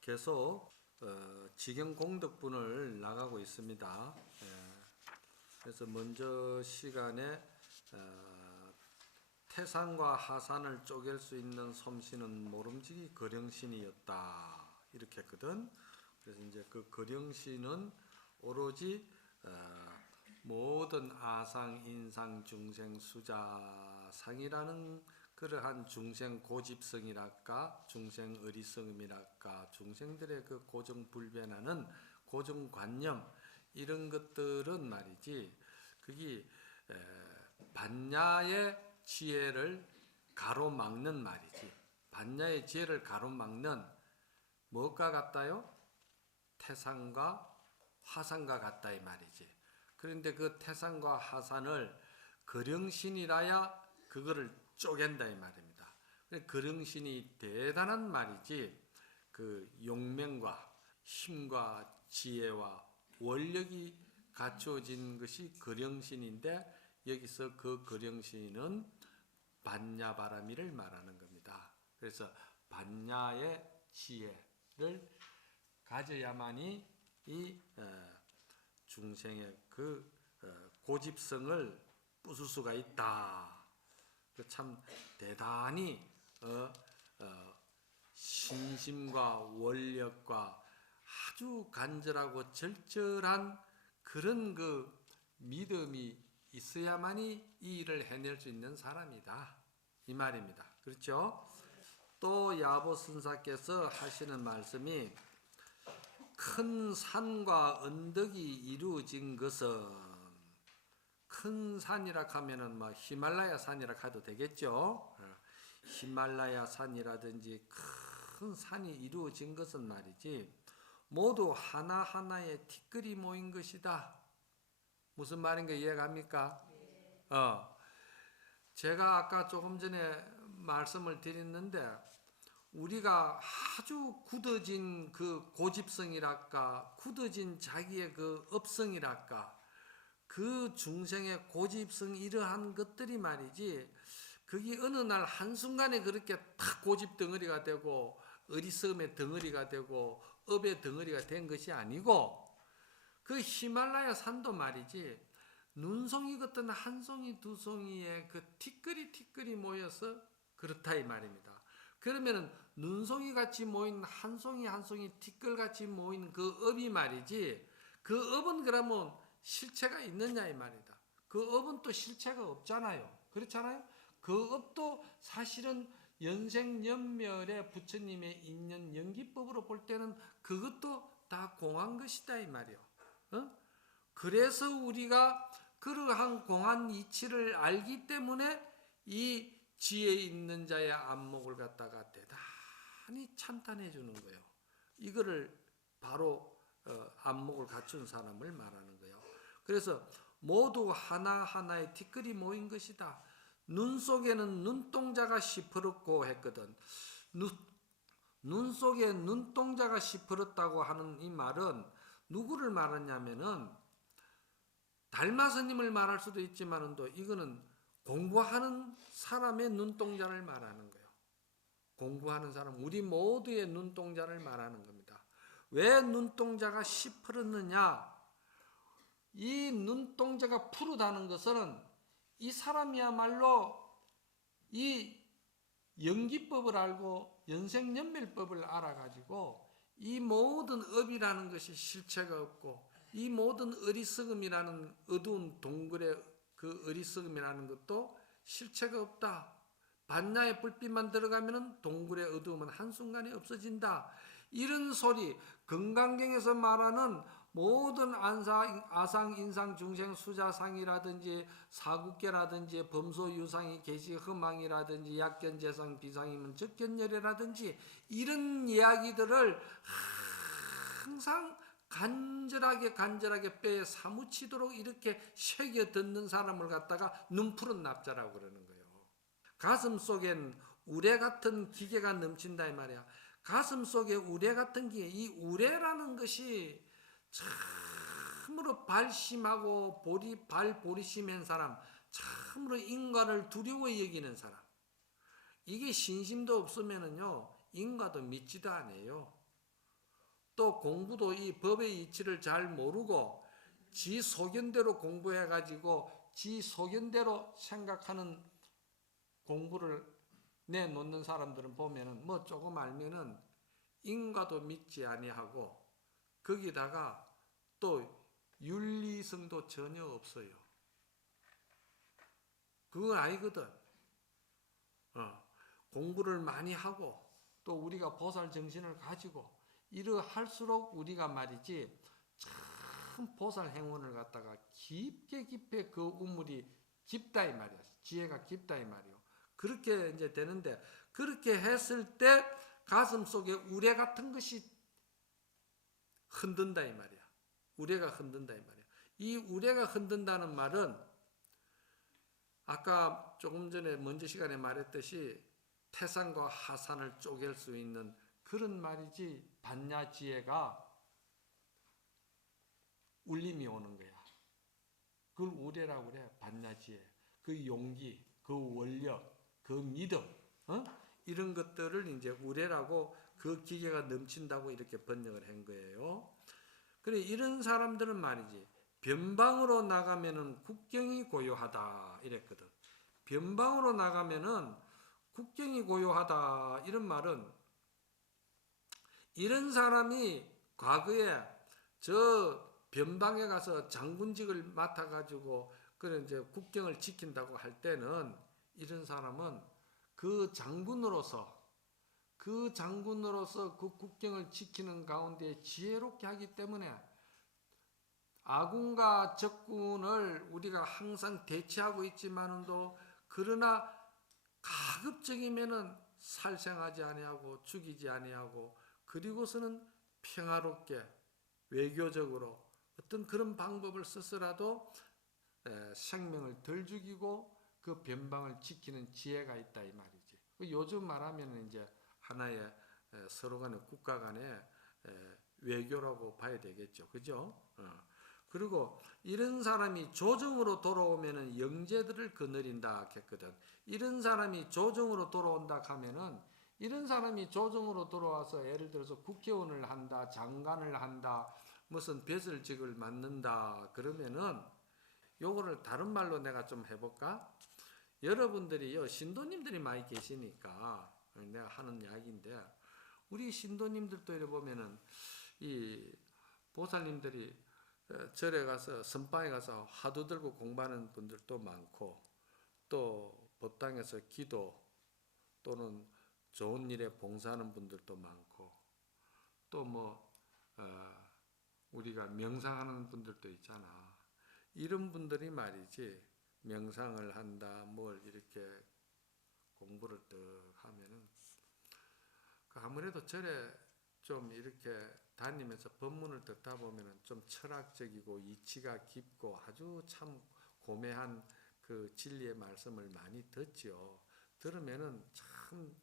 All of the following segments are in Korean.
계속 직영공덕분을 나가고 있습니다. 그래서 먼저 시간에 태산과 하산을 쪼갤 수 있는 솜씨는 모름지기 거령신이었다 이렇게 했거든. 그래서 이제 그 거령신은 오로지 모든 아상, 인상, 중생, 수자상이라는 그러한 중생 고집성이랄까, 중생 어리석음이랄까, 중생들의 그 고정불변하는 고정관념 이런 것들은 말이지, 그게 반야의 지혜를 가로막는 말이지. 반야의 지혜를 가로막는 무엇과 같다요? 태산과 화산과 같다 이 말이지. 그런데 그 태산과 화산을 거령신이라야 그거를 쪼갠다 이 말입니다. 거령신이 대단한 말이지. 그 용맹과 힘과 지혜와 원력이 갖춰진 것이 거령신인데, 여기서 그 거령신은 반야바라미를 말하는 겁니다. 그래서 반야의 지혜를 가져야만이 이 중생의 그 고집성을 부술 수가 있다. 참 대단히 신심과 원력과 아주 간절하고 절절한 그런 그 믿음이 있어야만이 이 일을 해낼 수 있는 사람이다 이 말입니다. 그렇죠? 또 야보선사께서 하시는 말씀이, 큰 산과 언덕이 이루어진 것은, 큰 산이라 하면은 뭐 히말라야 산이라 해도 되겠죠. 히말라야 산이라든지 큰 산이 이루어진 것은 말이지, 모두 하나하나의 티끌이 모인 것이다. 무슨 말인가 이해갑니까? 제가 아까 조금 전에 말씀을 드렸는데, 우리가 아주 굳어진 그 고집성이랄까, 굳어진 자기의 그 업성이랄까, 그 중생의 고집성 이러한 것들이 말이지, 그게 어느 날 한순간에 그렇게 탁 고집 덩어리가 되고 어리석음의 덩어리가 되고 업의 덩어리가 된 것이 아니고, 그 히말라야 산도 말이지, 눈송이 같은 한 송이 두 송이의 그 티끌이 모여서 그렇다 이 말입니다. 그러면은 눈송이 같이 모인 한 송이 한 송이 티끌 같이 모인 그 업이 말이지, 그 업은 그러면 실체가 있느냐 이 말이다. 그 업은 또 실체가 없잖아요. 그렇잖아요. 그 업도 사실은 연생연멸의 부처님의 인연 연기법으로 볼 때는 그것도 다 공한 것이다 이 말이요. 그래서 우리가 그러한 공한 이치를 알기 때문에 이 지혜 있는 자의 안목을 갖다가 대단히 참탄해 주는 거예요. 이거를 바로 안목을 갖춘 사람을 말하는 거예요. 그래서 모두 하나하나의 티끌이 모인 것이다. 눈 속에는 눈동자가 시퍼렇고 했거든. 눈 속에 눈동자가 시퍼렇다고 하는 이 말은 누구를 말하냐면은 달마스님을 말할 수도 있지만은 또 이거는 공부하는 사람의 눈동자를 말하는 거예요. 공부하는 사람, 우리 모두의 눈동자를 말하는 겁니다. 왜 눈동자가 시퍼렇느냐? 이 눈동자가 푸르다는 것은 이 사람이야말로 이 연기법을 알고 연생연멸법을 알아가지고 이 모든 업이라는 것이 실체가 없고, 이 모든 어리석음이라는 어두운 동굴의 그 어리석음이라는 것도 실체가 없다. 반야의 불빛만 들어가면 동굴의 어두움은 한순간에 없어진다. 이런 소리, 금강경에서 말하는 모든 아상, 인상, 중생, 수자상이라든지 사국계라든지 범소유상이 계시 흠망이라든지 약견재상, 비상이면 적견열애라든지 이런 이야기들을 항상 간절하게 뼈에 사무치도록 이렇게 새겨 듣는 사람을 갖다가 눈푸른 납자라고 그러는 거예요. 가슴 속엔 우레 같은 기계가 넘친다 이 말이야. 가슴 속에 우레 같은 기계, 이 우레라는 것이 참으로 발심하고 발보리심한 사람, 참으로 인과를 두려워 여기는 사람. 이게 신심도 없으면은요, 인과도 믿지도 않아요. 또 공부도 이 법의 이치를 잘 모르고 지 소견대로 공부해가지고 지 소견대로 생각하는 공부를 내놓는 사람들은 보면은 뭐 조금 알면은 인과도 믿지 아니하고 거기다가 또 윤리성도 전혀 없어요. 그건 아니거든. 공부를 많이 하고 또 우리가 보살 정신을 가지고 이러할수록 우리가 말이지 참 보살 행운을 갖다가 깊게 그 우물이 깊다 이 말이야. 지혜가 깊다 이 말이요. 그렇게 이제 되는데 그렇게 했을 때 가슴 속에 우레 같은 것이 흔든다 이 말이야. 우레가 흔든다 이 말이야. 이 우레가 흔든다는 말은 아까 조금 전에 먼저 시간에 말했듯이 태산과 하산을 쪼갤 수 있는 그런 말이지 반야지혜가 울림이 오는 거야. 그걸 우레라고 그래. 반야지혜. 그 용기, 그 원력, 그 믿음, 이런 것들을 이제 우레라고 그 기계가 넘친다고 이렇게 번역을 한 거예요. 그래 이런 사람들은 말이지 변방으로 나가면은 국경이 고요하다 이랬거든. 변방으로 나가면은 국경이 고요하다 이런 말은 이런 사람이 과거에 저 변방에 가서 장군직을 맡아가지고 그런 이제 국경을 지킨다고 할 때는 이런 사람은 그 장군으로서 그 국경을 지키는 가운데 지혜롭게 하기 때문에 아군과 적군을 우리가 항상 대치하고 있지만도 그러나 가급적이면은 살생하지 아니하고 죽이지 아니하고 그리고서는 평화롭게 외교적으로 어떤 그런 방법을 써서라도 생명을 덜 죽이고 그 변방을 지키는 지혜가 있다 이 말이지. 요즘 말하면 이제 하나의 서로 간의 국가 간의 외교라고 봐야 되겠죠. 그죠? 그리고 이런 사람이 조정으로 돌아오면은 영재들을 거느린다 했거든. 이런 사람이 조정으로 돌아온다 하면은 이런 사람이 조정으로 돌아와서 예를 들어서 국회의원을 한다, 장관을 한다, 무슨 배설직을 맡는다 그러면은 요거를 다른 말로 내가 좀 해볼까? 여러분들이요 신도님들이 많이 계시니까 내가 하는 이야기인데 우리 신도님들도 이래 보면은 이 보살님들이 절에 가서 선방에 가서 화두 들고 공부하는 분들도 많고 또 법당에서 기도 또는 좋은 일에 봉사하는 분들도 많고 또 뭐 우리가 명상하는 분들도 있잖아. 이런 분들이 말이지 명상을 한다 뭘 이렇게 공부를 뜩 하면은 아무래도 절에 좀 이렇게 다니면서 법문을 듣다 보면은 좀 철학적이고 이치가 깊고 아주 참 고매한 그 진리의 말씀을 많이 듣지요. 들으면은 참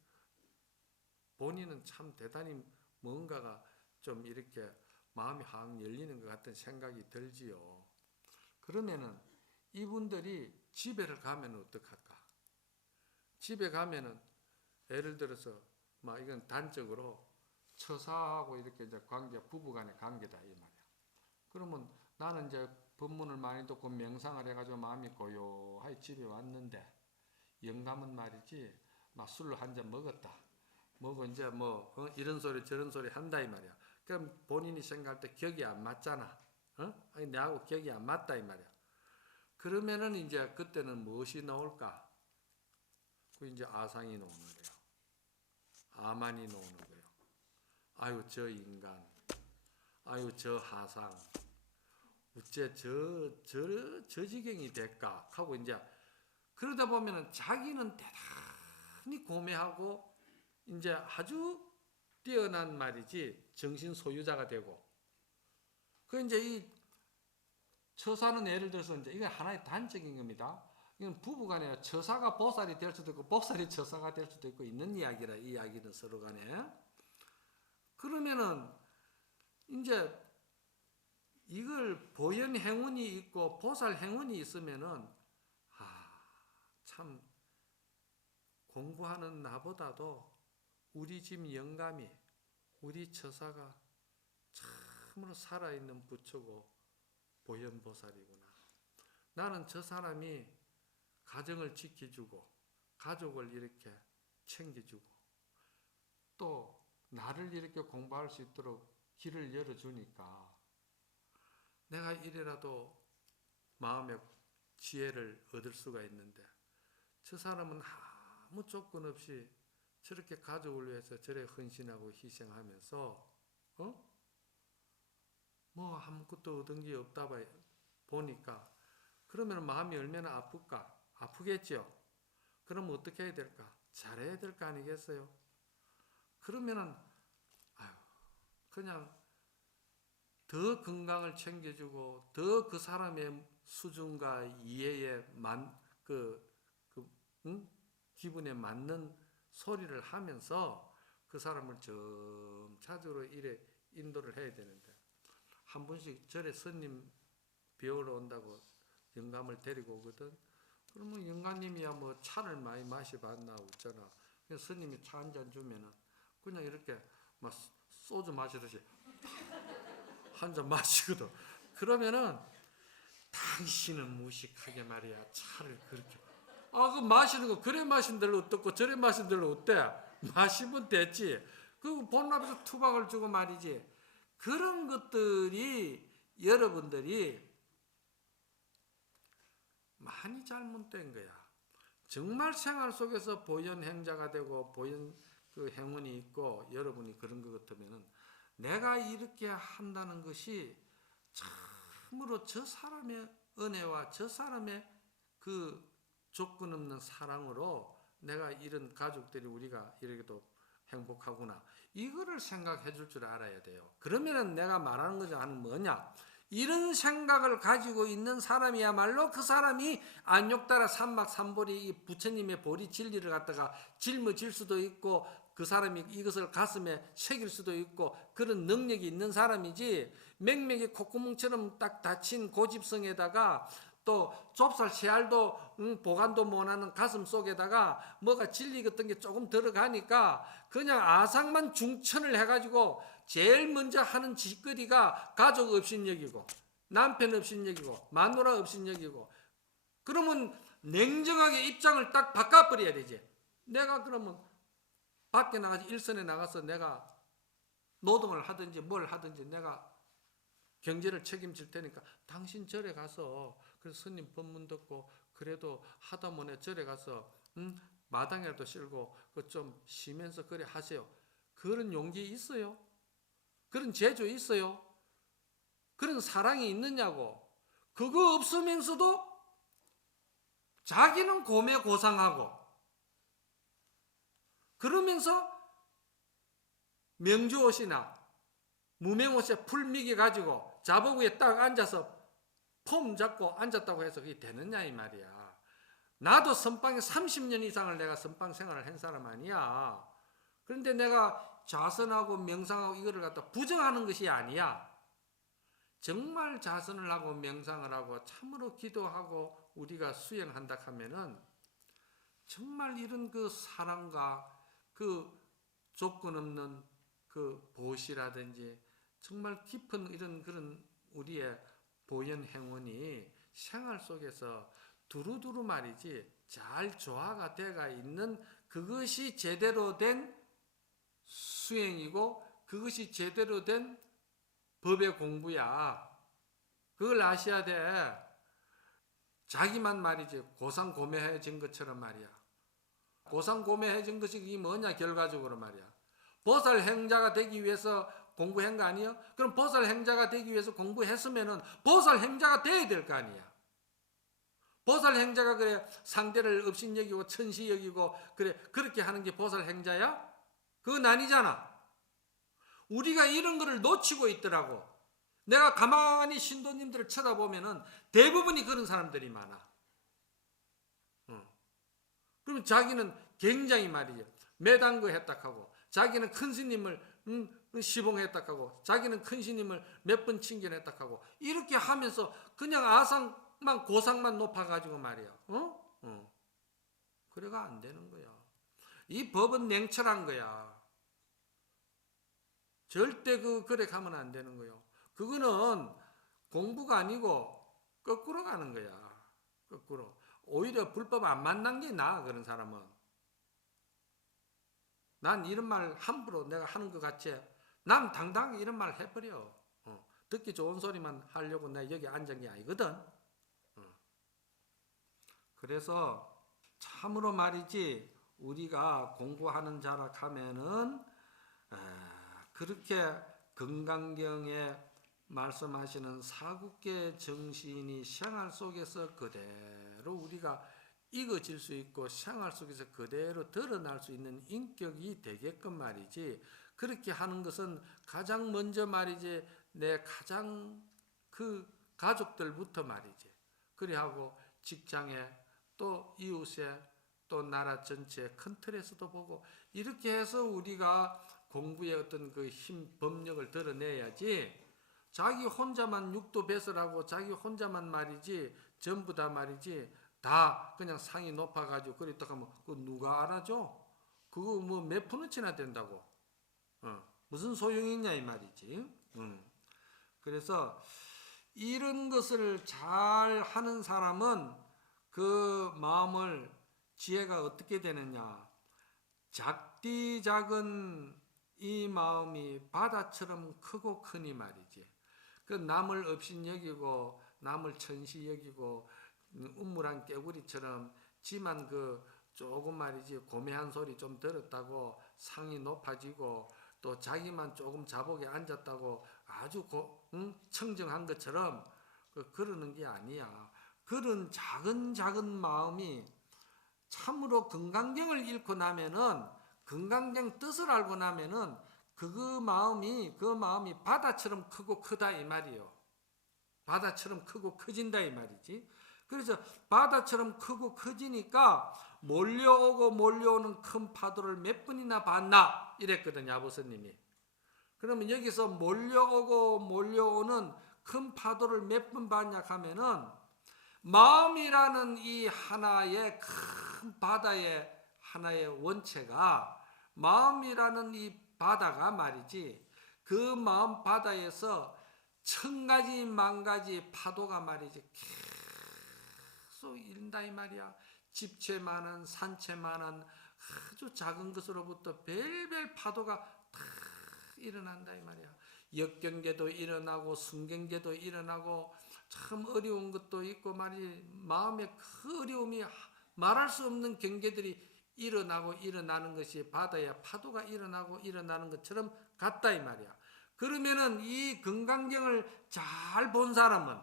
본인은 참 대단히 뭔가가 좀 이렇게 마음이 확 열리는 것 같은 생각이 들지요. 그러면은 이분들이 집에를 가면 어떡할까? 집에 가면은 예를 들어서 막 이건 단적으로 처사하고 이렇게 이제 관계, 부부간의 관계다 이 말이야. 그러면 나는 이제 법문을 많이 듣고 명상을 해가지고 마음이 고요하게 집에 왔는데 영감은 말이지 막 술을 한 잔 먹었다. 먹고 이제 뭐 이런 소리 저런 소리 한다 이 말이야. 그럼 본인이 생각할 때 격이 안 맞잖아. 아니 내하고 격이 안 맞다 이 말이야. 그러면은 이제 그때는 무엇이 나올까? 그 이제 아상이 나오는 거예요. 아만이 나오는 거예요. 아유 저 인간, 아유 저 하상, 어째 저 지경이 될까 하고 이제 그러다 보면은 자기는 대단히 고매하고 이제 아주 뛰어난 말이지 정신 소유자가 되고 그 이제 이 처사는 예를 들어서 이제 이게 하나의 단적인 겁니다. 이건 부부간에 처사가 보살이 될 수도 있고 보살이 처사가 될 수도 있고 있는 이야기라 이 이야기는 서로 간에 그러면은 이제 이걸 보현 행운이 있고 보살 행운이 있으면은 참 공부하는 나보다도 우리 집 영감이 우리 처사가 참으로 살아있는 부처고 보현보살이구나. 나는 저 사람이 가정을 지켜주고 가족을 이렇게 챙겨주고 또 나를 이렇게 공부할 수 있도록 길을 열어주니까 내가 이래라도 마음의 지혜를 얻을 수가 있는데 저 사람은 아무 조건 없이 저렇게 가족을 위해서 저래 헌신하고 희생하면서 뭐 아무것도 얻은 게 없다 보니까 그러면 마음이 얼마나 아플까? 아프겠죠? 그럼 어떻게 해야 될까? 잘해야 될 거 아니겠어요? 그러면은 그냥 더 건강을 챙겨주고 더 그 사람의 수준과 이해에 기분에 맞는 소리를 하면서 그 사람을 점차적으로 이래 인도를 해야 되는데 한 번씩 절에 스님 배우러 온다고 영감을 데리고 오거든. 그러면 영감님이야 뭐 차를 많이 마셔봤나 없잖아. 그래서 스님이 차 한 잔 주면은 그냥 이렇게 막 소주 마시듯이 한 잔 마시거든. 그러면은 당신은 무식하게 말이야 차를 그렇게 그 마시는 거 그래 마신 대로 어떻고 저래 마신 대로 어때? 마시면 됐지. 그 본납에서 투박을 주고 말이지. 그런 것들이 여러분들이 많이 잘못된 거야. 정말 생활 속에서 보현행자가 되고 보현 그 행운이 있고 여러분이 그런 것 같으면은 내가 이렇게 한다는 것이 참으로 저 사람의 은혜와 저 사람의 그 조건 없는 사랑으로 내가 이런 가족들이 우리가 이렇게도 행복하구나. 이거를 생각해 줄 줄 알아야 돼요. 그러면은 내가 말하는 것이 뭐냐? 이런 생각을 가지고 있는 사람이야말로 그 사람이 안욕따라 삼막삼보리 이 부처님의 보리 진리를 갖다가 짊어질 수도 있고 그 사람이 이것을 가슴에 새길 수도 있고 그런 능력이 있는 사람이지 맹맥이 콧구멍처럼 딱 닫힌 고집성에다가 또 좁쌀 씨알도 보관도 못하는 가슴 속에다가 뭐가 진리 같은 게 조금 들어가니까 그냥 아상만 중천을 해가지고 제일 먼저 하는 짓거리가 가족 없인 여기고 남편 없인 여기고 마누라 없인 여기고 그러면 냉정하게 입장을 딱 바꿔버려야 되지. 내가 그러면 밖에 나가서 일선에 나가서 내가 노동을 하든지 뭘 하든지 내가 경제를 책임질 테니까 당신 절에 가서 그래서 스님 법문 듣고 그래도 하다못해 절에 가서 마당이라도 실고 그 좀 쉬면서 그래 하세요. 그런 용기 있어요? 그런 재주 있어요? 그런 사랑이 있느냐고. 그거 없으면서도 자기는 고매고상하고 그러면서 명주옷이나 무명옷에 풀미기 가지고 자복 위에 딱 앉아서 폼 잡고 앉았다고 해서 그게 되느냐 이 말이야. 나도 선방에 30년 이상을 내가 선방 생활을 한 사람 아니야. 그런데 내가 자선하고 명상하고 이거를 갖다 부정하는 것이 아니야. 정말 자선을 하고 명상을 하고 참으로 기도하고 우리가 수행한다 하면은 정말 이런 그 사랑과 그 조건 없는 그 보시라든지 정말 깊은 이런 그런 우리의 보현 행운이 생활 속에서 두루두루 말이지 잘 조화가 돼가 있는 그것이 제대로 된 수행이고 그것이 제대로 된 법의 공부야. 그걸 아셔야 돼. 자기만 말이지 고상고매해진 것처럼 말이야. 고상고매해진 것이 이게 뭐냐 결과적으로 말이야. 보살 행자가 되기 위해서 공부한 거 아니에요? 그럼 보살 행자가 되기 위해서 공부했으면은 보살 행자가 돼야 될 거 아니야. 보살 행자가 그래 상대를 업신 여기고 천시 여기고 그래 그렇게 하는 게 보살 행자야? 그건 아니잖아. 우리가 이런 거를 놓치고 있더라고. 내가 가만히 신도님들을 쳐다보면은 대부분이 그런 사람들이 많아. 그러면 자기는 굉장히 말이죠. 매단거 했다하고 자기는 큰 스님을 시봉했다하고 자기는 큰 스님을 몇 번 칭견했다하고 이렇게 하면서 그냥 아상만 고상만 높아가지고 말이야. 그래가 안 되는 거야. 이 법은 냉철한 거야. 절대 그래 가면 안 되는 거요. 그거는 공부가 아니고 거꾸로 가는 거야. 거꾸로. 오히려 불법 안 만난 게 나아, 그런 사람은. 난 이런 말 함부로 내가 하는 것 같이 난 당당하게 이런 말 해버려. 듣기 좋은 소리만 하려고 내가 여기 앉은 게 아니거든. 그래서 참으로 말이지, 우리가 공부하는 자라 하면은 그렇게 금강경에 말씀하시는 사국계 정신이 생활 속에서 그대로 우리가 익어질 수 있고 생활 속에서 그대로 드러날 수 있는 인격이 되게끔 말이지, 그렇게 하는 것은 가장 먼저 말이지 내 가장 그 가족들부터 말이지, 그래하고 직장에 또 이웃에 또 나라 전체 큰 틀에서도 보고, 이렇게 해서 우리가 공부의 어떤 그 힘, 법력을 드러내야지, 자기 혼자만 육도 배설하고 자기 혼자만 말이지 전부 다 말이지 다 그냥 상이 높아가지고 그랬다가 하면 그 누가 알아줘? 그거 뭐 몇 푼어치나 된다고. 무슨 소용이 있냐 이 말이지. 그래서 이런 것을 잘 하는 사람은 그 마음을, 지혜가 어떻게 되느냐, 작디 작은 이 마음이 바다처럼 크고 크니 말이지. 그 남을 업신 여기고 남을 천시 여기고 우물한 깨구리처럼 지만 그 조금 말이지 고매한 소리 좀 들었다고 상이 높아지고 또 자기만 조금 자복에 앉았다고 아주 청정한 것처럼 그러는 게 아니야. 그런 작은 마음이 참으로 금강경을 읽고 나면은, 금강경 뜻을 알고 나면은 그 마음이 바다처럼 크고 크다 이 말이요. 바다처럼 크고 커진다 이 말이지. 그래서 바다처럼 크고 커지니까 몰려오는 큰 파도를 몇 번이나 봤나 이랬거든요, 아버스님이. 그러면 여기서 몰려오는 큰 파도를 몇 번 봤냐 하면은, 마음이라는 이 하나의 큰 바다의 하나의 원체가, 마음이라는 이 바다가 말이지, 그 마음 바다에서 천가지 만가지 파도가 말이지 계속 일다 이 말이야. 집채만한 산채만한 아주 작은 것으로부터 별별 파도가 다 일어난다 이 말이야. 역경계도 일어나고 순경계도 일어나고 참 어려운 것도 있고 말이, 마음의 그 어려움이 말할 수 없는 경계들이 일어나고 일어나는 것이 바다의 파도가 일어나고 일어나는 것처럼 같다 이 말이야. 그러면은 이 금강경을 잘 본 사람은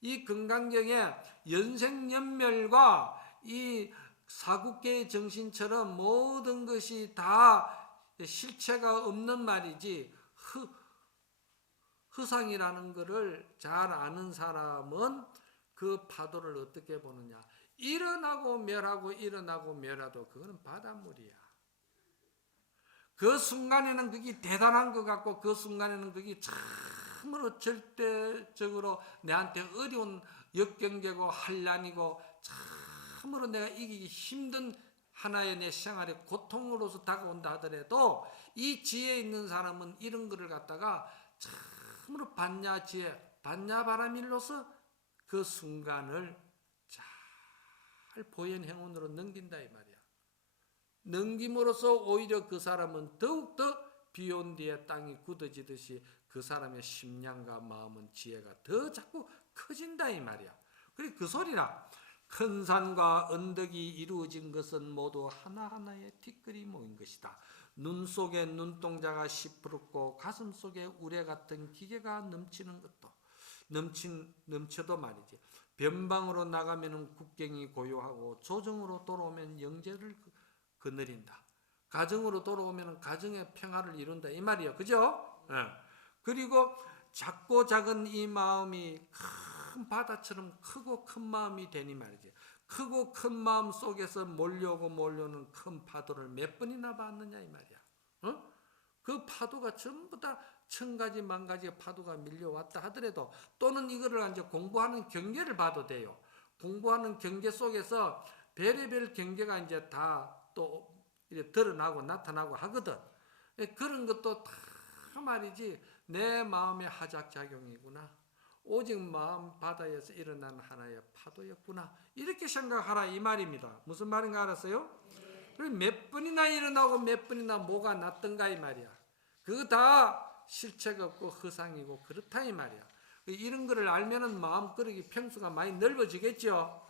이 금강경의 연생연멸과 이 사국계의 정신처럼 모든 것이 다 실체가 없는 말이지 허상이라는 것을 잘 아는 사람은 그 파도를 어떻게 보느냐, 일어나고 멸하고 일어나고 멸하도 그거는 바닷물이야. 그 순간에는 그게 대단한 것 같고 그 순간에는 그게 참으로 절대적으로 내한테 어려운 역경계고 한란이고 참으로 내가 이기기 힘든 하나의 내 생활의 고통으로서 다가온다 하더라도, 이 지혜 있는 사람은 이런 거를 갖다가 참으로 반야지혜, 반야바라밀로서 그 순간을 잘 보현행운으로 넘긴다 이 말이야. 넘김으로써 오히려 그 사람은 더욱더 비온 뒤에 땅이 굳어지듯이 그 사람의 심량과 마음은, 지혜가 더 자꾸 커진다 이 말이야. 그래 그 소리라. 큰 산과 언덕이 이루어진 것은 모두 하나하나의 티끌이 모인 것이다. 눈 속에 눈동자가 시퍼렇고 가슴 속에 우레 같은 기계가 넘치는 것도 넘쳐도 말이지. 변방으로 나가면 국경이 고요하고 조정으로 돌아오면 영재를 거느린다. 가정으로 돌아오면 가정의 평화를 이룬다 이 말이에요. 그죠? 그리고 작고 작은 이 마음이 큰 바다처럼 크고 큰 마음이 되니 말이지. 크고 큰 마음 속에서 몰려오는 큰 파도를 몇 번이나 봤느냐 이 말이야. 그 파도가 전부 다 천가지 만가지의 파도가 밀려왔다 하더라도, 또는 이거를 이제 공부하는 경계를 봐도 돼요. 공부하는 경계 속에서 별의별 경계가 이제 다 또 드러나고 나타나고 하거든. 그런 것도 다 말이지 내 마음의 하작작용이구나. 오직 마음 바다에서 일어나는 하나의 파도였구나. 이렇게 생각하라 이 말입니다. 무슨 말인가 알았어요? 그리고 몇 번이나 일어나고 몇 번이나 뭐가 났던가 이 말이야. 그거 다 실체가 없고 허상이고 그렇다 이 말이야. 이런 거를 알면은 마음거리기 평수가 많이 넓어지겠죠.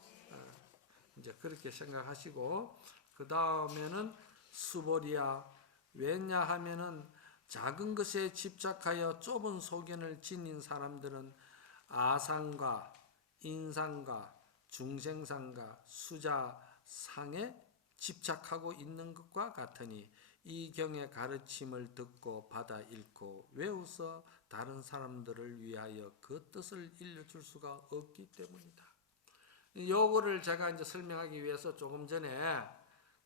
이제 그렇게 생각하시고, 그 다음에는 수보리야. 왜냐하면은 작은 것에 집착하여 좁은 소견을 지닌 사람들은 아상과 인상과 중생상과 수자상에 집착하고 있는 것과 같으니 이 경의 가르침을 듣고 받아 읽고 외워서 다른 사람들을 위하여 그 뜻을 일러줄 수가 없기 때문이다. 요거를 제가 이제 설명하기 위해서 조금 전에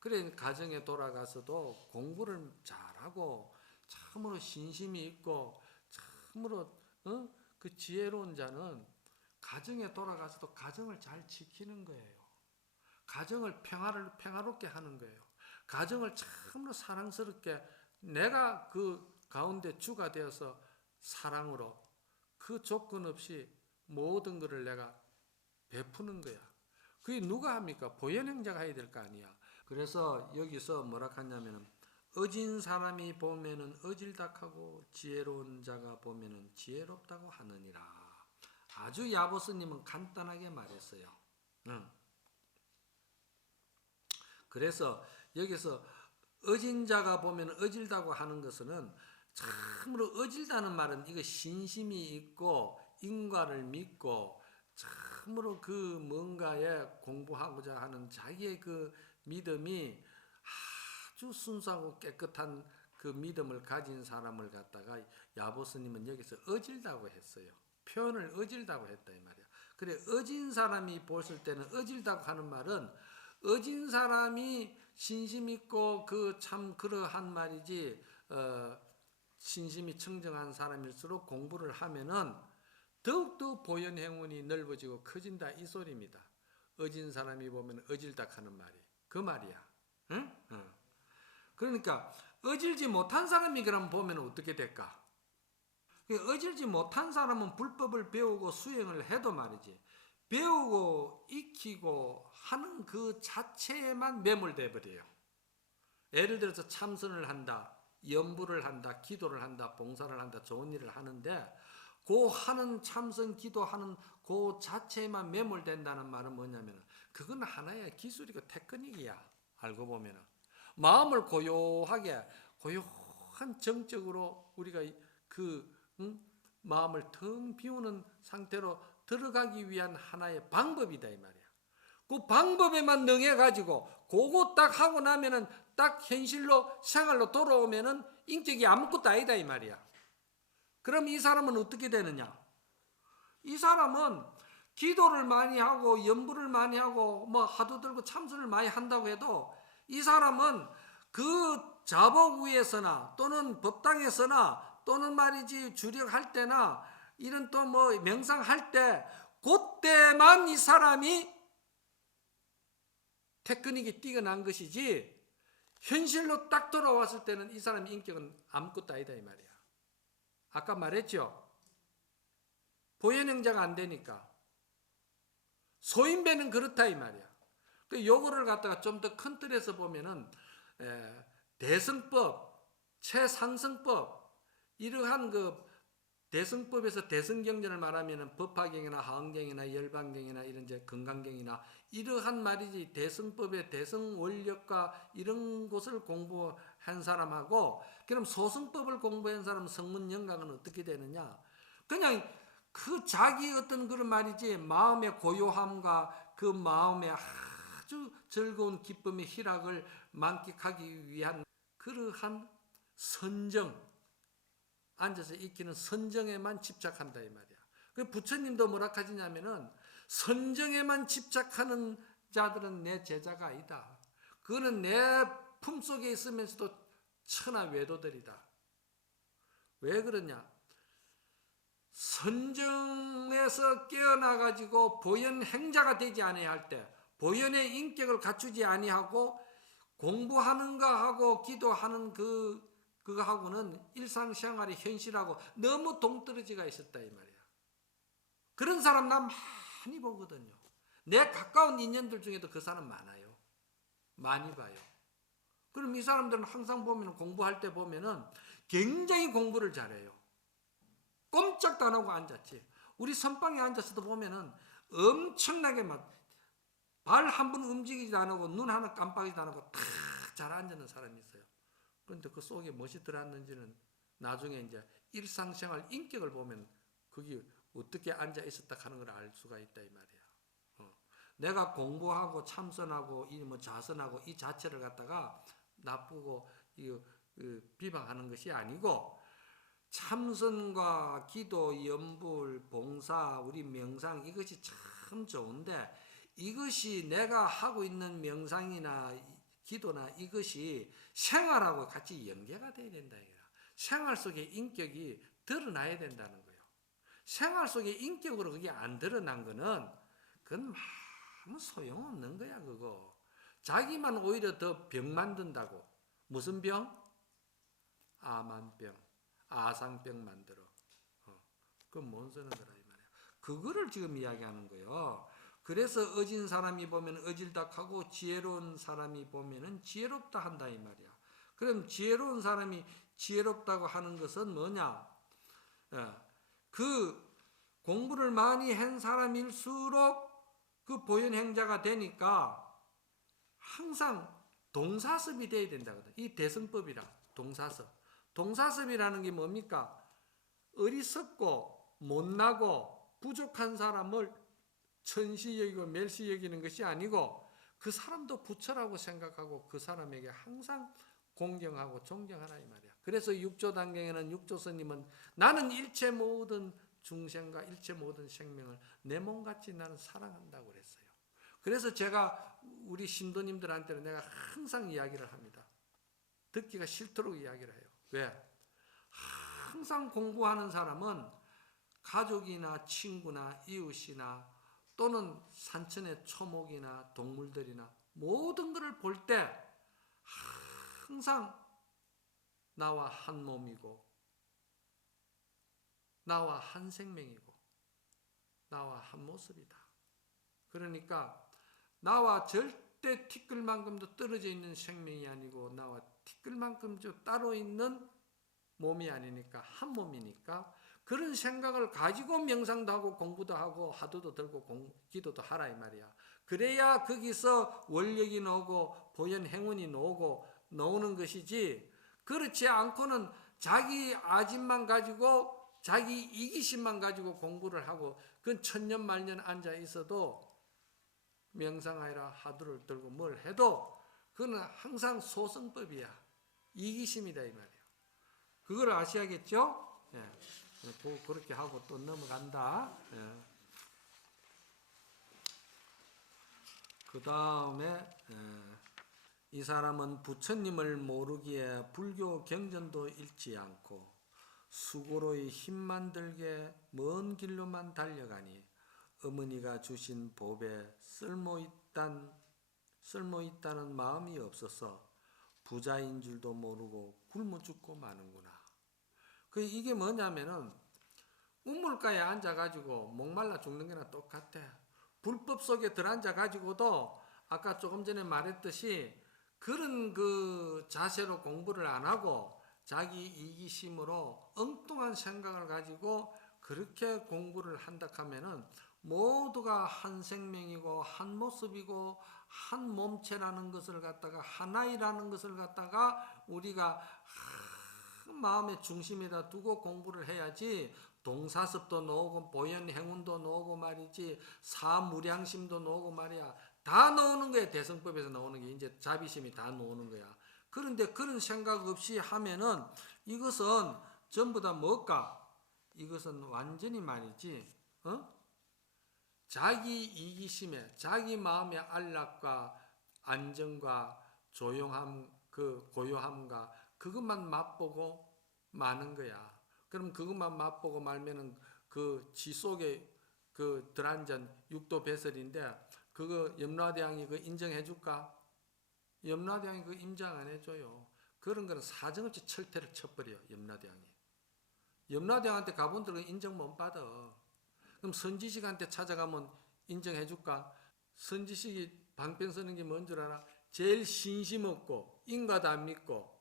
그래 가정에 돌아가서도 공부를 잘하고 참으로 신심이 있고 참으로 그 지혜로운 자는 가정에 돌아가서도 가정을 잘 지키는 거예요. 가정을 평화롭게 하는 거예요. 가정을 참으로 사랑스럽게 내가 그 가운데 주가 되어서 사랑으로 그 조건 없이 모든 것을 내가 베푸는 거야. 그게 누가 합니까? 보현행자가 해야 될 거 아니야. 그래서 여기서 뭐라 하냐면은 어진 사람이 보면은 어질닥하고 지혜로운 자가 보면은 지혜롭다고 하느니라. 아주 야보스님은 간단하게 말했어요. 그래서 여기서 어진 자가 보면 어질다고 하는 것은 참으로 어질다는 말은 이거 신심이 있고 인과를 믿고 참으로 그 뭔가에 공부하고자 하는 자기의 그 믿음이 아주 순수하고 깨끗한 그 믿음을 가진 사람을 갖다가 야보스님은 여기서 어질다고 했어요. 표현을 어질다고 했다 이 말이야. 그래 어진 사람이 보실 때는 어질다고 하는 말은 어진 사람이 신심 있고 그 참 그러한 말이지 신심이 청정한 사람일수록 공부를 하면은 더욱더 보현 행운이 넓어지고 커진다 이 소리입니다. 어진 사람이 보면 어질닥 하는 말이 그 말이야. 응? 그러니까 어질지 못한 사람이 그럼 보면 어떻게 될까? 어질지 못한 사람은 불법을 배우고 수행을 해도 말이지 배우고 익히고 하는 그 자체에만 매몰돼 버려요. 예를 들어서 참선을 한다, 염불을 한다, 기도를 한다, 봉사를 한다, 좋은 일을 하는데 그 하는 참선 기도하는 그 자체에만 매몰된다는 말은 뭐냐면 그건 하나의 기술이고 테크닉이야. 알고 보면 마음을 고요한 정적으로 우리가 마음을 텅 비우는 상태로 들어가기 위한 하나의 방법이다 이 말이야. 그 방법에만 능해가지고 그거 딱 하고 나면은 딱 현실로 생활로 돌아오면은 인격이 아무것도 아니다 이 말이야. 그럼 이 사람은 어떻게 되느냐? 이 사람은 기도를 많이 하고 염불을 많이 하고 뭐 하도 들고 참선을 많이 한다고 해도 이 사람은 그 자복 위에서나 또는 법당에서나 또는 말이지 주력할 때나 이런 또 뭐 명상할 때 그때만 이 사람이 테크닉이 뛰어난 것이지 현실로 딱 돌아왔을 때는 이 사람의 인격은 아무것도 아니다 이 말이야. 아까 말했죠. 보현행자가 안 되니까 소인배는 그렇다 이 말이야. 그 요거를 갖다가 좀 더 큰 틀에서 보면은 대승법, 최상승법 이러한 그 대승법에서 대승경전을 말하면은 법화경이나 하흥경이나 열반경이나 이런 이제 건강경이나 이러한 말이지 대승법의 대승 원력과 이런 것을 공부한 사람하고 그럼 소승법을 공부한 사람 성문 영각은 어떻게 되느냐? 그냥 그 자기 어떤 그런 말이지 마음의 고요함과 그 마음의 아주 즐거운 기쁨의 희락을 만끽하기 위한 그러한 선정 앉아서 익히는 선정에만 집착한다 이 말이야. 그 부처님도 뭐라 하시냐면은 선정에만 집착하는 자들은 내 제자가 아니다. 그거는 내 품속에 있으면서도 천하 외도들이다. 왜 그러냐? 선정에서 깨어나가지고 보현행자가 되지 아니할 할 때 보현의 인격을 갖추지 아니하고 공부하는 거 하고 기도하는 그 그거하고는 일상생활의 현실하고 너무 동떨어지가 있었다 이 말이야. 그런 사람 나 많이 보거든요. 내 가까운 인연들 중에도 그 사람 많아요. 많이 봐요. 그럼 이 사람들은 항상 보면 공부할 때 보면은 굉장히 공부를 잘해요. 꼼짝도 안 하고 앉았지. 우리 선방에 앉아서도 보면은 엄청나게 막 발 한 번 움직이지도 안 하고 눈 하나 깜빡이지도 안 하고 탁 잘 앉는 사람이 있어요. 그런데 그 속에 무엇이 들어왔는지는 나중에 이제 일상생활 인격을 보면 그게 어떻게 앉아 있었다 하는 걸 알 수가 있다 이 말이야. 내가 공부하고 참선하고 이 뭐 자선하고 이 자체를 갖다가 나쁘고 비방하는 것이 아니고 참선과 기도, 염불, 봉사, 우리 명상 이것이 참 좋은데 이것이 내가 하고 있는 명상이나 기도나 이것이 생활하고 같이 연계가 돼야 된다. 생활 속의 인격이 드러나야 된다는 거예요. 생활 속의 인격으로 그게 안 드러난 거는 그건 아무 소용없는 거야 그거. 자기만 오히려 더 병 만든다고. 무슨 병? 암환병, 아상병 만들어. 그건 뭔 쓰는 거라 이 말이야. 그거를 지금 이야기하는 거예요. 그래서 어진 사람이 보면 어질다하고 지혜로운 사람이 보면은 지혜롭다 한다 이 말이야. 그럼 지혜로운 사람이 지혜롭다고 하는 것은 뭐냐? 그 공부를 많이 한 사람일수록 그 보현행자가 되니까 항상 동사섭이 돼야 된다거든. 이 대승법이라 동사섭. 동사섭이라는 게 뭡니까? 어리석고 못나고 부족한 사람을 천시 여기고 멸시 여기는 것이 아니고 그 사람도 부처라고 생각하고 그 사람에게 항상 공경하고 존경하라 이 말이야. 그래서 육조단경에는 육조스님은 나는 일체 모든 중생과 일체 모든 생명을 내 몸같이 나는 사랑한다고 그랬어요. 그래서 제가 우리 신도님들한테는 내가 항상 이야기를 합니다. 듣기가 싫도록 이야기를 해요. 왜? 항상 공부하는 사람은 가족이나 친구나 이웃이나 또는 산천의 초목이나 동물들이나 모든 것을 볼 때 항상 나와 한 몸이고 나와 한 생명이고 나와 한 모습이다. 그러니까 나와 절대 티끌만큼도 떨어져 있는 생명이 아니고 나와 티끌만큼도 따로 있는 몸이 아니니까 한 몸이니까 그런 생각을 가지고 명상도 하고 공부도 하고 화두도 들고 기도도 하라 이 말이야. 그래야 거기서 원력이 나오고 보현 행운이 나오는 것이지 그렇지 않고는 자기 아집만 가지고 자기 이기심만 가지고 공부를 하고 그건 천년만년 앉아 있어도 명상하라 화두를 들고 뭘 해도 그거는 항상 소승법이야. 이기심이다 이 말이야. 그걸 아셔야겠죠? 예. 그렇게 하고 또 넘어간다. 예. 그 다음에 이 사람은 부처님을 모르기에 불교 경전도 읽지 않고 수고로의 힘만 들게 먼 길로만 달려가니 어머니가 주신 법에 쓸모있다는 마음이 없어서 부자인 줄도 모르고 굶어 죽고 마는구나. 이게 뭐냐면은 우물가에 앉아가지고 목말라 죽는 거나 똑같아. 불법 속에 들어앉아가지고도 아까 조금 전에 말했듯이 그런 그 자세로 공부를 안 하고 자기 이기심으로 엉뚱한 생각을 가지고 그렇게 공부를 한다 하면은 모두가 한 생명이고 한 모습이고 한 몸체라는 것을 갖다가 하나이라는 것을 갖다가 우리가 마음의 중심에다 두고 공부를 해야지 동사섭도 나오고 보현행운도 나오고 말이지 사무량심도 나오고 말이야. 다 나오는 거야. 대승법에서 나오는 게 이제 자비심이 다 나오는 거야. 그런데 그런 생각 없이 하면은 이것은 전부 다 뭘까? 이것은 완전히 말이지 자기 이기심에 자기 마음의 안락과 안정과 조용함 그 고요함과 그것만 맛보고 마는 거야. 그럼 그것만 맛보고 말면은 그 지 속에 그 들한전 육도 배설인데 그거 염라대왕이 그 인정해 줄까? 염라대왕이 그 인정 안 해줘요. 그런 거는 사정없이 철퇴를 쳐버려. 염라대왕이. 염라대왕한테 가본들 인정 못 받아. 그럼 선지식한테 찾아가면 인정해 줄까? 선지식이 방편 쓰는 게 뭔 줄 알아? 제일 신심 없고 인과도 안 믿고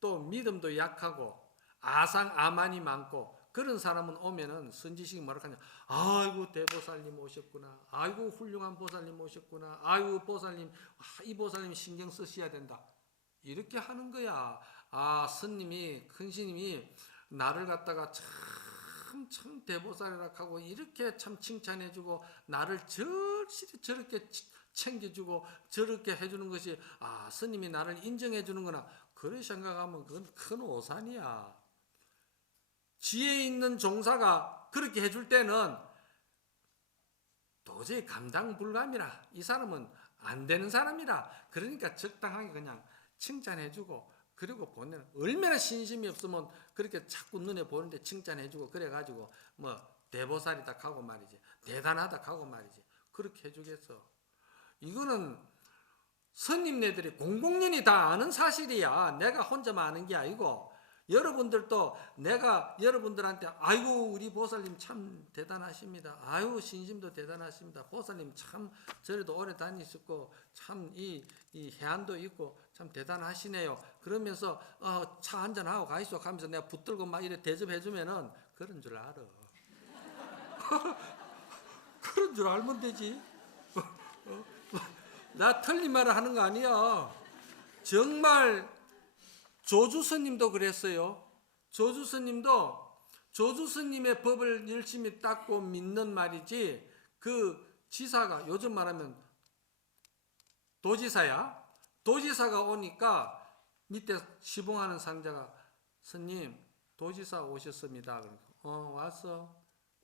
또 믿음도 약하고 아상아만이 많고 그런 사람은 오면은 선지식이 뭐라 하냐? 아이고 대보살님 오셨구나. 아이고 훌륭한 보살님 오셨구나. 아이고 보살님, 이 보살님 신경 쓰셔야 된다. 이렇게 하는 거야. 아, 스님이, 큰 스님이 나를 갖다가 참 대보살이라 하고 이렇게 참 칭찬해주고 나를 절실히 저렇게 챙겨주고 저렇게 해주는 것이 아, 스님이 나를 인정해주는구나. 그렇게 생각하면 그건 큰 오산이야. 지혜 있는 종사가 그렇게 해줄 때는 도저히 감당 불감이라. 이 사람은 안 되는 사람이라. 그러니까 적당하게 그냥 칭찬해주고 그리고 보내는 얼마나 신심이 없으면 그렇게 자꾸 눈에 보는데 칭찬해주고 그래가지고 뭐 대보살이다 하고 말이지 대단하다 하고 말이지 그렇게 해주겠어. 이거는 스님네들이 공공연히 다 아는 사실이야. 내가 혼자만 아는 게 아니고 여러분들도 내가 여러분들한테 아이고 우리 보살님 참 대단하십니다. 아유 신심도 대단하십니다. 보살님 참 저래도 오래 다니셨고 참 이 해안도 있고 참 대단하시네요. 그러면서 차 한잔하고 가시오 하면서 내가 붙들고 막 이래 대접해주면은 그런 줄 알아. 그런 줄 알면 되지. 나 틀린 말을 하는 거 아니야. 정말 조주스님도 그랬어요. 조주스님도 조주스님의 법을 열심히 닦고 믿는 말이지 그 지사가 요즘 말하면 도지사야. 도지사가 오니까 밑에 시봉하는 상자가 스님 도지사 오셨습니다. 왔어.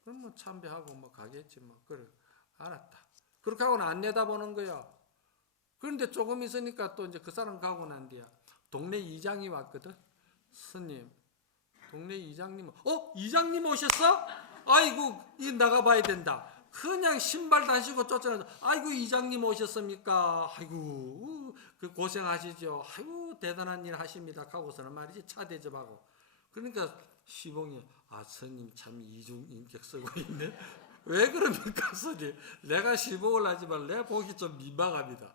그럼 뭐 참배하고 뭐 가겠지 뭐. 그래 알았다. 그렇게 하고는 안 내다보는 거야. 그런데 조금 있으니까 또 이제 그 사람 가고 난 뒤야. 동네 이장이 왔거든. 스님, 동네 이장님, 이장님 오셨어? 아이고, 이 나가봐야 된다. 그냥 신발 단시고 쫓아나서, 아이고 이장님 오셨습니까? 아이고 그 고생하시죠. 아이고 대단한 일 하십니다. 하고서는 말이지 차 대접하고. 그러니까 시봉이 스님 참 이중인격 쓰고 있네. 왜 그럽니까 스님? 내가 시봉을 하지만 내가 보기 좀 민망합니다.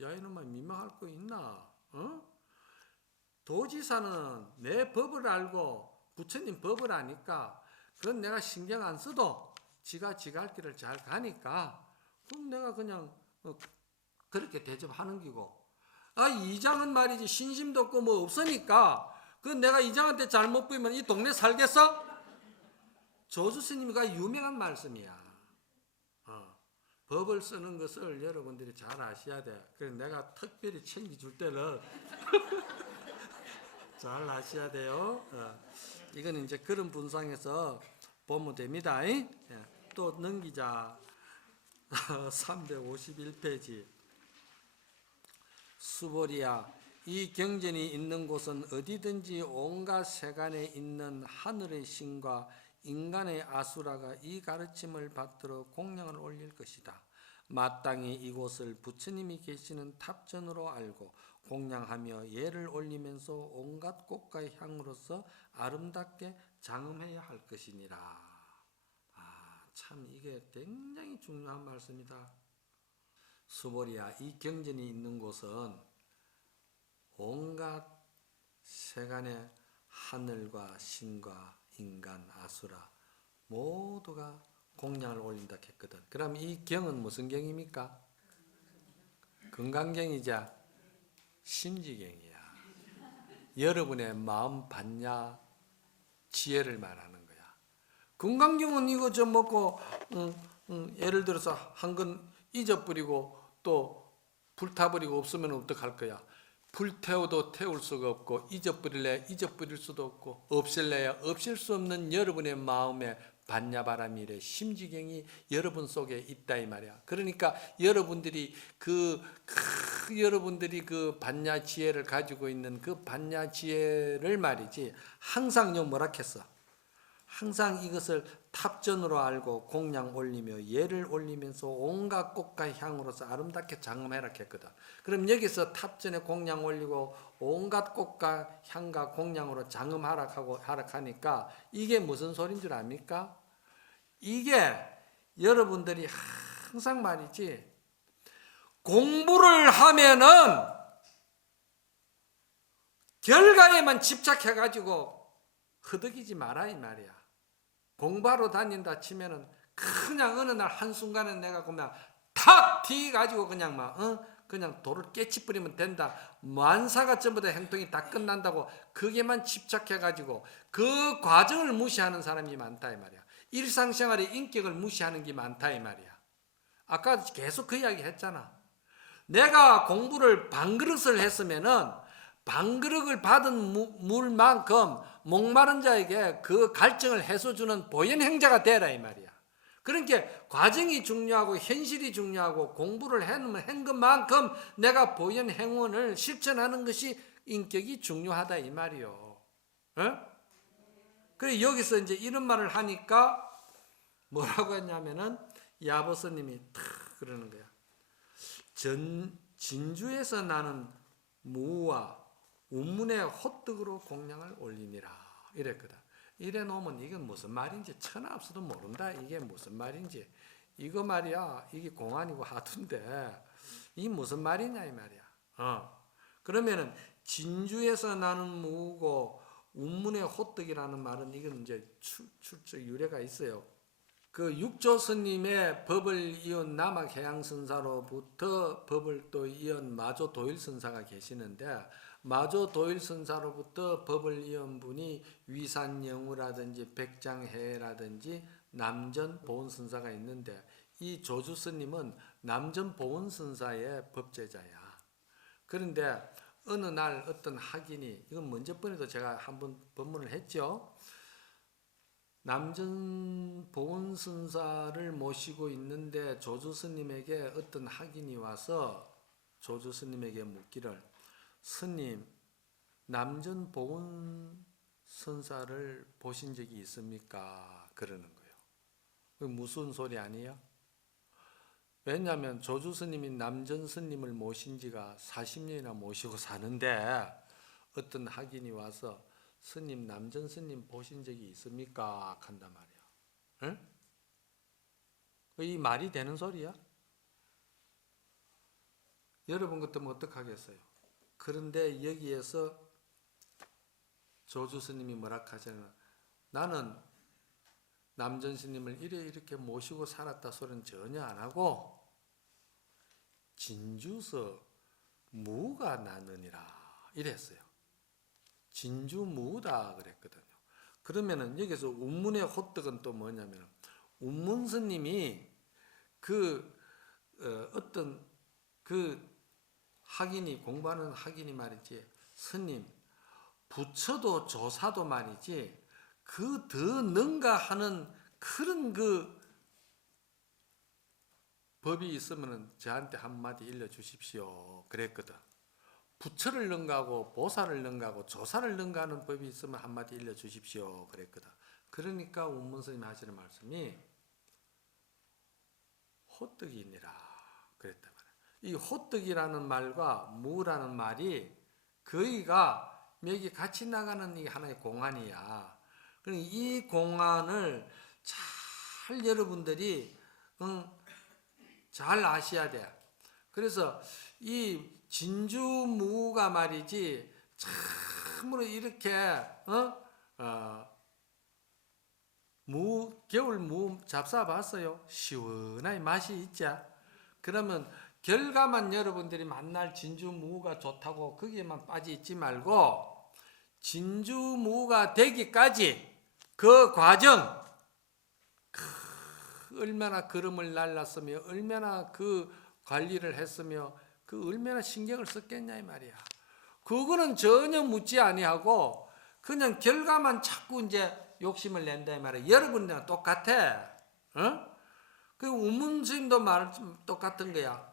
야 이놈아 민망할 거 있나? 도지사는 내 법을 알고 부처님 법을 아니까 그건 내가 신경 안 써도 지가 갈 길을 잘 가니까 그럼 내가 그냥 그렇게 대접하는 기고 이장은 말이지 신심도 없고 뭐 없으니까 그건 내가 이장한테 잘못 보이면 이 동네 살겠어? 조주스님과 유명한 말씀이야. 법을 쓰는 것을 여러분들이 잘 아셔야 돼. 그래서 내가 특별히 챙겨줄 때는 잘 아셔야 돼요. 이거는 이제 그런 분상에서 보면 됩니다. 또 넘기자. 351페이지. 수보리야, 이 경전이 있는 곳은 어디든지 온갖 세간에 있는 하늘의 신과 인간의 아수라가 이 가르침을 받들어 공양을 올릴 것이다. 마땅히 이곳을 부처님이 계시는 탑전으로 알고 공양하며 예를 올리면서 온갖 꽃과 향으로서 아름답게 장음해야 할 것이니라. 참 이게 굉장히 중요한 말씀이다. 수보리야, 이 경전이 있는 곳은 온갖 세간의 하늘과 신과 인간, 아수라 모두가 공양을 올린다 했거든. 그럼 이 경은 무슨 경입니까? 건강경이자 심지경이야. 여러분의 마음 받냐 지혜를 말하는 거야. 건강경은 이거 좀 먹고 예를 들어서 한 건 잊어버리고 또 불타버리고 없으면 어떡할 거야. 불태워도 태울 수가 없고 잊어버릴래 잊어버릴 수도 없고 없앨래야 없앨 수 없는 여러분의 마음의 반야바람이래 심지경이 여러분 속에 있다 이 말이야. 그러니까 여러분들이 그 반야 지혜를 가지고 있는 그 반야 지혜를 말이지 항상 뭐라 했어? 항상 이것을 다 탑전으로 알고 공양 올리며 예를 올리면서 온갖 꽃과 향으로서 아름답게 장엄해라 했거든. 그럼 여기서 탑전에 공양 올리고 온갖 꽃과 향과 공양으로 장엄하라 하니까 이게 무슨 소리인 줄 압니까? 이게 여러분들이 항상 말이지, 공부를 하면은 결과에만 집착해가지고 허덕이지 마라 이 말이야. 공부하러 다닌다 치면은 그냥 어느 날 한순간에 내가 그냥 탁 튀가지고 그냥 그냥 돌을 깨치뿌리면 된다. 만사가 전부 다 행동이 다 끝난다고 그게만 집착해가지고 그 과정을 무시하는 사람이 많다 이 말이야. 일상생활의 인격을 무시하는 게 많다 이 말이야. 아까 계속 그 이야기 했잖아. 내가 공부를 반그릇을 했으면은 반그릇을 받은 물만큼 목마른 자에게 그 갈증을 해소주는 보현행자가 되라 이 말이야. 그러니까 과정이 중요하고 현실이 중요하고 공부를 한 것만큼 내가 보현행원을 실천하는 것이 인격이 중요하다 이 말이요. 그래 여기서 이제 이런 말을 하니까 뭐라고 했냐면은 이 아버스님이 탁 그러는 거야. 진주에서 나는 무와 운문의 헛떡으로 공양을 올리니라 이랬거든. 이래 놓으면 이건 무슨 말인지 천하 없어도 모른다. 이게 무슨 말인지. 이거 말이야. 이게 공안이고 하던데 이 무슨 말이냐 이 말이야. 그러면은 진주에서 나는 무고 운문의 헛떡이라는 말은 이건 이제 출처 유래가 있어요. 그 육조 스님의 법을 이은 남학해양선사로부터 법을 또 이은 마조 도일선사가 계시는데 마조 도일선사로부터 법을 이은 분이 위산영우라든지 백장해라든지 남전보은선사가 있는데 이 조주스님은 남전보은선사의 법제자야. 그런데 어느 날 어떤 학인이, 이건 먼저번에도 제가 한번 법문을 했죠. 남전보은선사를 모시고 있는데 조주스님에게 어떤 학인이 와서 조주스님에게 묻기를, 스님, 남전보은선사를 보신 적이 있습니까? 그러는 거예요. 무슨 소리 아니에요? 왜냐하면 조주스님이 남전스님을 모신 지가 40년이나 모시고 사는데 어떤 학인이 와서 스님, 남전스님 보신 적이 있습니까? 한단 말이야. 응? 이 말이 되는 소리야? 여러분 같으면 어떡하겠어요? 그런데 여기에서 조주스님이 뭐라 하잖아요. 나는 남전스님을 이렇게 모시고 살았다 소리는 전혀 안 하고 진주서 무가 나느니라 이랬어요. 진주무다 그랬거든요. 그러면은 여기서 운문의 헛떡은 또 뭐냐면 운문스님이 어떤 학인이 공부하는 학인이 말이지, 스님 부처도 조사도 말이지 그 더 능가하는 그런 법이 있으면 저한테 한마디 일러주십시오 그랬거든. 부처를 능가하고 보살을 능가하고 조사를 능가하는 법이 있으면 한마디 일러주십시오 그랬거든. 그러니까 운문스님이 하시는 말씀이 헛떡이니라 그랬단 말이야. 이 헛떡이라는 말과 무라는 말이 거의가 여기 같이 나가는 이 하나의 공안이야. 이 공안을 잘 여러분들이 잘 아셔야 돼. 그래서 이 진주무가 말이지 참으로 이렇게 겨울 무 잡숴봤어요? 시원하게 맛이 있자. 그러면 결과만 여러분들이 만날 진주무가 좋다고 거기에만 빠져 있지 말고 진주무가 되기까지 그 과정, 얼마나 걸음을 날랐으며 얼마나 그 관리를 했으며 그 얼마나 신경을 썼겠냐 이 말이야. 그거는 전혀 묻지 아니하고 그냥 결과만 자꾸 이제 욕심을 낸다 이 말이야. 여러분이랑 똑같아. 그 운문스님도 말 똑같은 거야.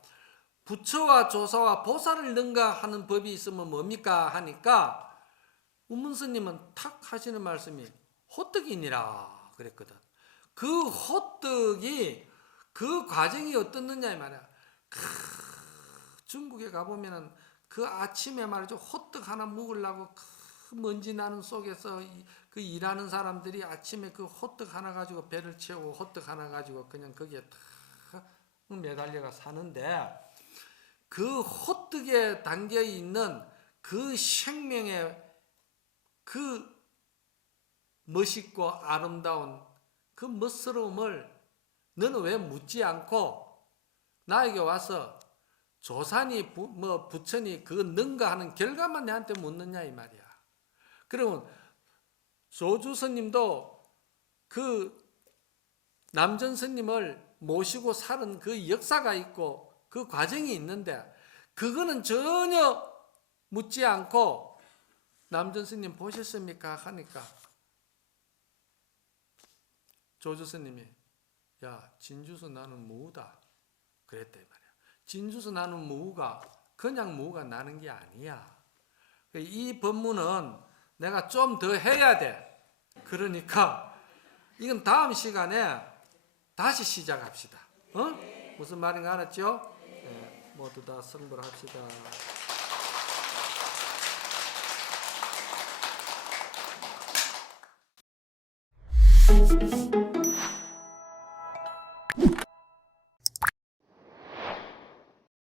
부처와 조사와 보살을 능가하는 법이 있으면 뭡니까 하니까 운문스님은 탁 하시는 말씀이 헛떡이니라 그랬거든. 그 호떡이 그 과정이 어떻느냐 이 말이야. 중국에 가보면은 그 아침에 말이죠. 호떡 하나 먹으려고 그 먼지 나는 속에서 그 일하는 사람들이 아침에 그 호떡 하나 가지고 배를 채우고 호떡 하나 가지고 그냥 거기에 다 매달려가 사는데 그 호떡에 담겨 있는 그 생명의 그 멋있고 아름다운 그 멋스러움을 너는 왜 묻지 않고 나에게 와서 조산이 부처니 그거 능가 하는 결과만 내한테 묻느냐 이 말이야. 그러면 조주 스님도 그 남전 스님을 모시고 살은 그 역사가 있고 그 과정이 있는데 그거는 전혀 묻지 않고 남전 스님 보셨습니까? 하니까 조주 스님이 야 진주서 나는 무우다 그랬다 이 말이야. 진주서 나는 무우가 그냥 무우가 나는 게 아니야. 이 법문은 내가 좀 더 해야 돼. 그러니까 이건 다음 시간에 다시 시작합시다. 무슨 말인가 알았죠? 네, 모두 다 성불 합시다.